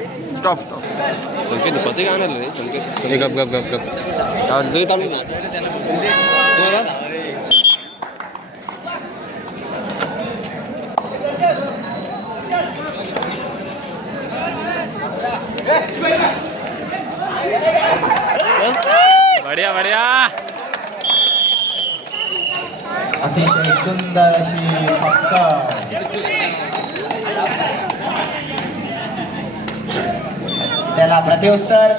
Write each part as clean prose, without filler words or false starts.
Stop stop संकेत पते का आणलं रे संकेत गप गप गप गप दे चालू बढ़िया बढ़िया अतिशय सुंदर अशी पक्का त्याला प्रत्युत्तर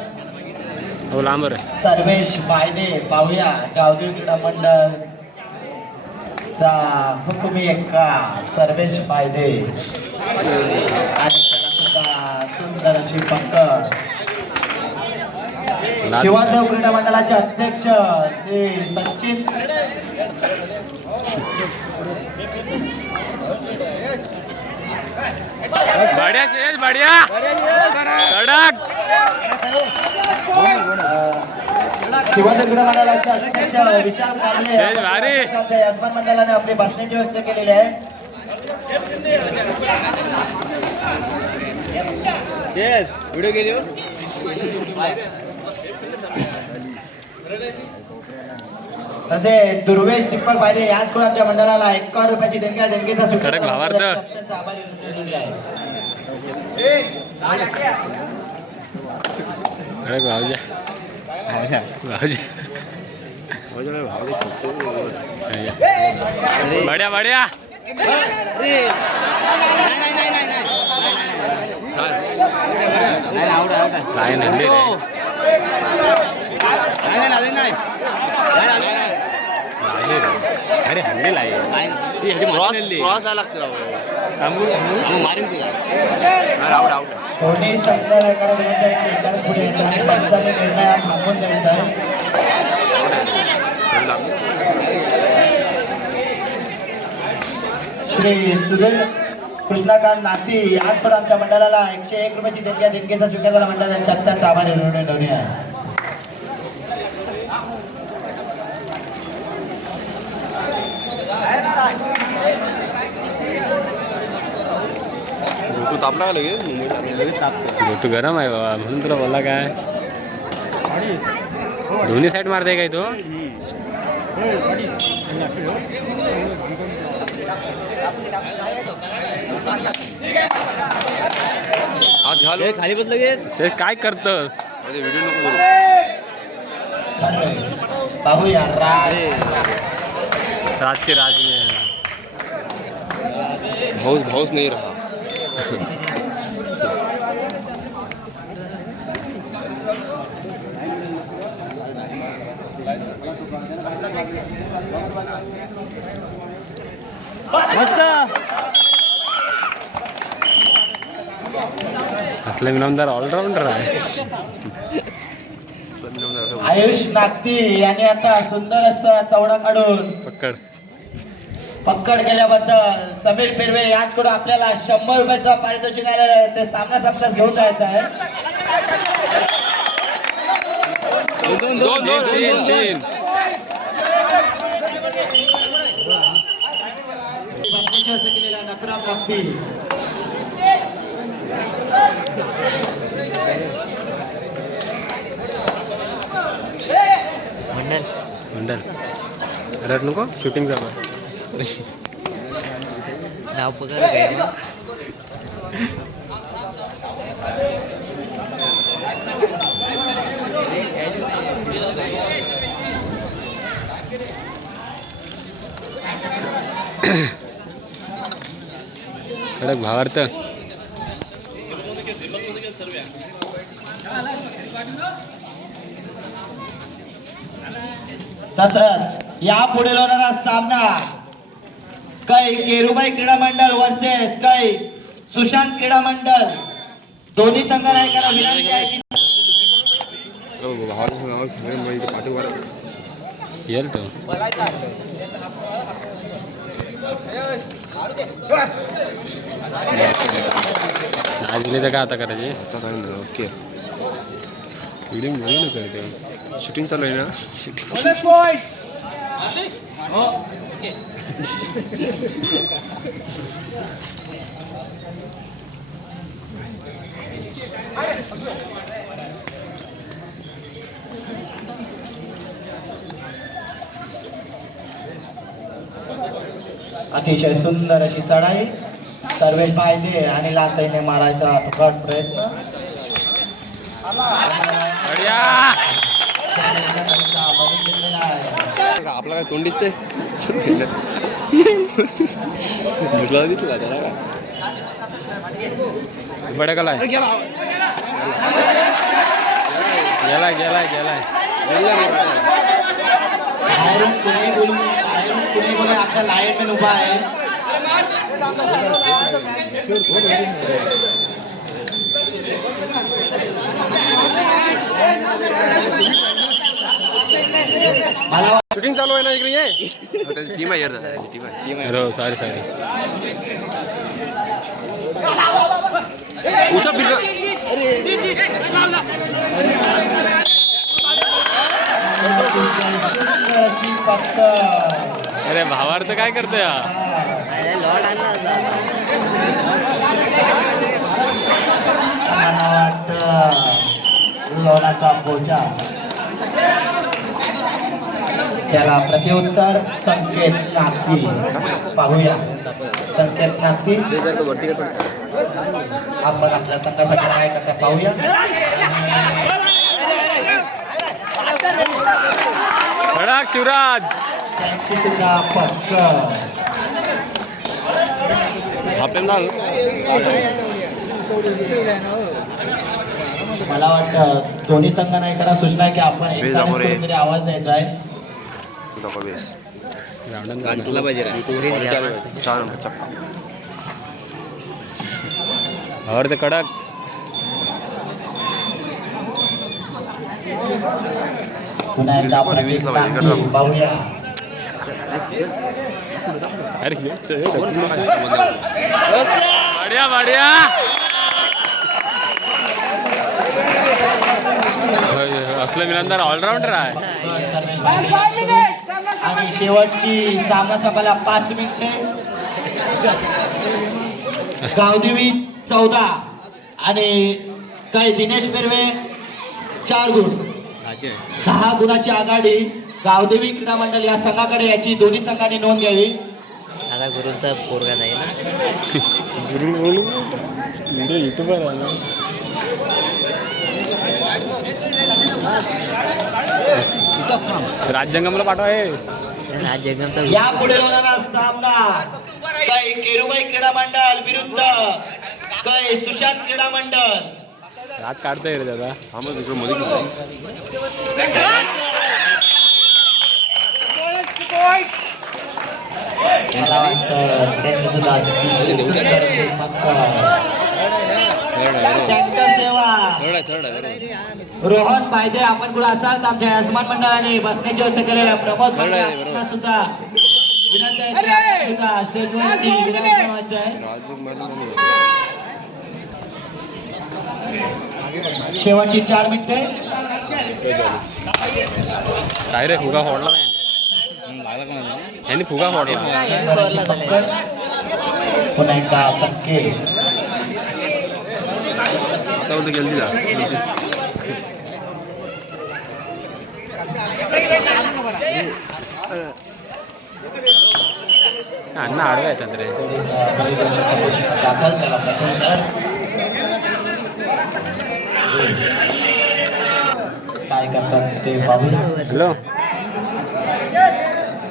हो लांबर सर्वेश वायदे पाहूया गावदेव क्रीडा मंडळ चा हुकुमी एक्का सर्वेश वायदे आणि त्याला सुद्धा सुंदर अशी पक्कड शिवादेव क्रीडा मंडळाचे अध्यक्ष श्री सचिन बढ़िया शेष बढ़िया कडक शिवादेव क्रीडा मंडळाचे अध्यक्ष विशाल कांबळे शेष भारी आमच्या यजमान मंडळाने आपली बसण्याची व्यवस्था केलेली आहे व्हिडिओ गेली तसे दुर्वेश दीपक वायदे याच कोण आमच्या मंडळाला 51 रुपयाची देणगीचा कडक भावार्थ. अत्यंत आभारी आहे अरे भाऊजा भाऊजा बढ़िया बढ़िया लाईन हल्ली रे अरे हल्ली लाईन आउट आउट कोणी संघ नाही कारण एकदा पुढे यायचं आणि पंचाने निर्णय हा थांबवून द्यायचा आहे श्री सुधीर कृष्णकांत नाती आज पण आमच्या मंडळाला 101 रुपयाची देणगीचा स्वीकार झाला मंडळ त्यांच्या अत्यंत आभारी ऋणी आहे तू तापला का लगेच मुंबईला तू गरम आहे बाबा म्हणून तुला बोलला काय दोन्ही साईड मारते काय तो हात घाल खाली बस लगेच काय करतोस व्हिडिओ नको पाहूया राज रातची राज भाऊस भाऊस नाही रहा असले इनामदार ऑलराऊंडर आहे आयुष नागती यांनी आता सुंदर असं चौडा काढून पक्कड केल्याबद्दल समीर पेरवे यांच्याकडून आपल्याला 100 रुपयाचं पारितोषिक आलेलं आहे ते सामना संपताच घेऊन जायचं आहे नकराम नागती मंडल रड नको शूटिंग नाव पगार कडक भावार्थ तसंच या पुढे होणारा सामना काही केरुबाई क्रीडा मंडळ वर्सेस काही सुशांत क्रीडा मंडळ दोन्ही संघ नायकाला विनंती आहे की पाठीवर येईल तो आज गेले तर काय आता करायचे आता काय नाही ओके व्हिडिओ म्हणून करते शूटिंग चालू आहे ना अतिशय सुंदर अशी चढाई, सर्वेश पायदे आणि लाथईने मारायचा तुकट प्रयत्न. आपला काय तोंड दिसते दिसला त्याला का बडकला गेलाय गेलाय गेलाय बाहेरून कुणी बोलून आमचा लाईनमॅन उभा आहे. मला शूटिंग चालू आहे ना इकडे ये त्याची टीम आहे यार टीम आहे हो सॉरी सॉरी उचल फिर अशी फक्त अरे भावार्थ काय करतोय हा? अरे लॉट आणला होता. मला वाटतं लोणाचा बोचा. त्याला प्रत्युत्तर संकेत नागती. पाहूया संकेत नागती आपण आपल्या संघासाठी काय करता पाहूया. खडाक शिवराज त्यांची सुद्धा फक्त मला वाटतं दोन्ही संघ नाही करा सूचना आहे की आपण एकानेच कुठेतरी आवाज द्यायचा आहे. भावार्थ कडक पुन्हा एकदा प्रत्येक नागती पाहूया. अरे बढिया बढिया असलं मिलनदार ऑलराऊंडर आहे. आणि शेवटची सामना संपायला 5 मिनिटे. गावदेवी 14 आणि काही दिनेश पेरवे 4 गुण. 10 गुणाची आघाडी गावदेवी क्रीडा मंडळ या संघाकडे. याची दोन्ही संघांनी नोंद घ्यावी. आता गुरुचा पोरगा जाईल युट्यूबर राजजंगमला पाठवा आहे. राज जगमचा या पुढे होणारा सामना काही केरुबाई क्रीडा मंडळ विरुद्ध काही सुशांत क्रीडा मंडळ. राज काढतोय रे दादा. मला वाटतं त्यांची सुद्धा टँकर सेवा रोहन पायदे आपण कुठे असाल तर आमच्या यजमान मंडळाने बसण्याची व्यवस्था केलेली आहे. प्रमोद पांड्या सुद्धा विनंती आहे की आपण सुद्धा स्टेजवरती विनंती करायची आहे. शेवटची 4 मिनिटे. काय रे फुगा फोडला नाही यांनी फुगा फोडला. पुन्हा एकदा संकेत अण्णा आडवा येतात रे. दाखल त्याला प्रत्युत्तर. काय करतात ते पाहूया. हॅलो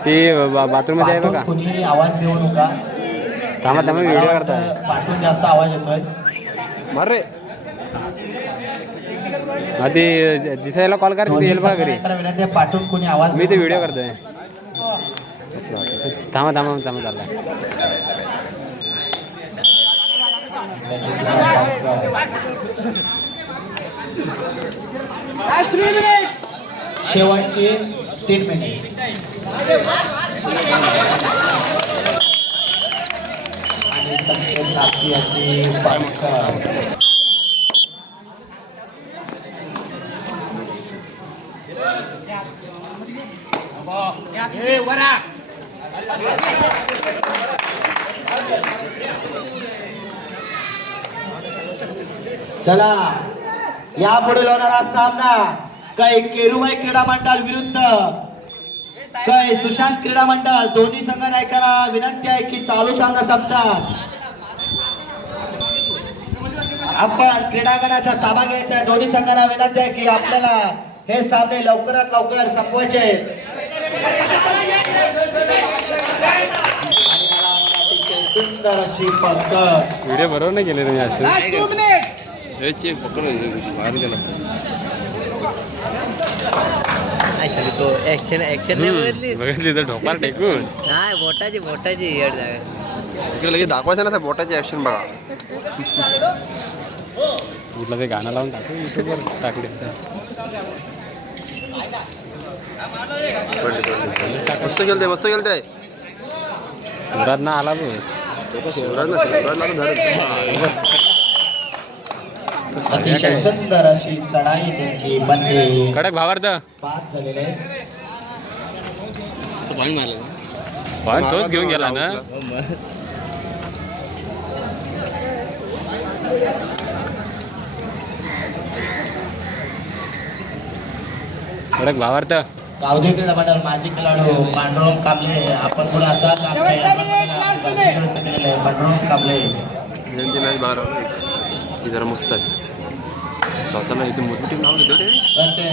ते बाथरूम मध्ये आहे बघा. कुणी आवाज देऊ नका. थांबा थांबा व्हिडिओ करताय. पाठून जास्त आवाज येतोय. मार रे हा ते दिसायला कॉल कर येईल बघा घरी. विनंती आहे, पाठून कुणी आवाज मी ते व्हिडिओ करतोय. थांबा थांबा थांबा चालला. शेवटची स्टेटमेंट. आणि संकेत नागती याची चला या पुढे होणारा सामना काही केरुबाई क्रीडा मंडळ विरुद्ध काय सुशांत क्रीडा मंडळ दोन्ही संघ नायकांना विनंती आहे की चालू संघ संपतात. आपण क्रीडांगणाचा ताबा घ्यायचा आहे. दोन्ही संघांना विनंती आहे की आपल्याला हे सामने लवकरात लवकर संपवायचे आहेत. सुंदर अशी पद्धत. व्हिडिओ बरोबर नाही केले तुम्ही असं. शेची पकड बाहेर गेला. तो ऍक्शन नाही बघितली. बघितली तर ढोपार टेकून. नाही बोटाची येड जागा. इकडे लगेच दाखवायचं ना बोटाची ऍक्शन बघा. कुठलं ते गाणं लावून टाकू युट्यूबवर टाकले. मस्त खेळते मस्त खेळते. सुरात ना आला बस. अतिशय सुंदर अशी चढाई त्यांची बनली. कडक भावार्थ पाच झालेले पॉईंट मारला. पॉईंट तोच घेऊन गेला ना. कडक भावार्थ. गावदेवी क्रीडा मंडळ माजी खेळाडू पांडुरंग कांबळे आपण पुढे असाल आमच्या या मंडळाला पांडुरंग कांबळे यांची मॅच बाहेर आला. ती जरा मस्त आहे. स्वतःला इथे मजबूत नाव घेतो ते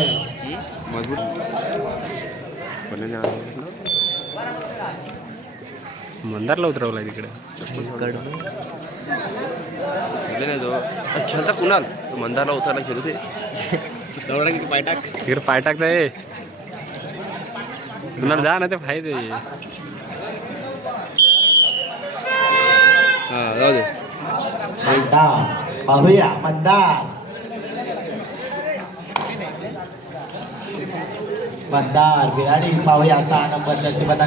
मजबूत मंदारला उतरवलाय तिकडे. नाही तो खेळता कुणाल तो मंदारला उतरला खेळते. किती पाय टाक तिकडे पाय टाकताय. कुणाला जा ना ते फायदे. हा जाऊ दे. मंदार पाहूया मंदार बिराडी पाहूया. 6 नंबर नशिबात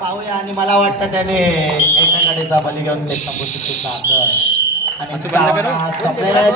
पाहूया. आणि मला वाटतं त्याने एका गाडीचा बली घेऊन ते आणि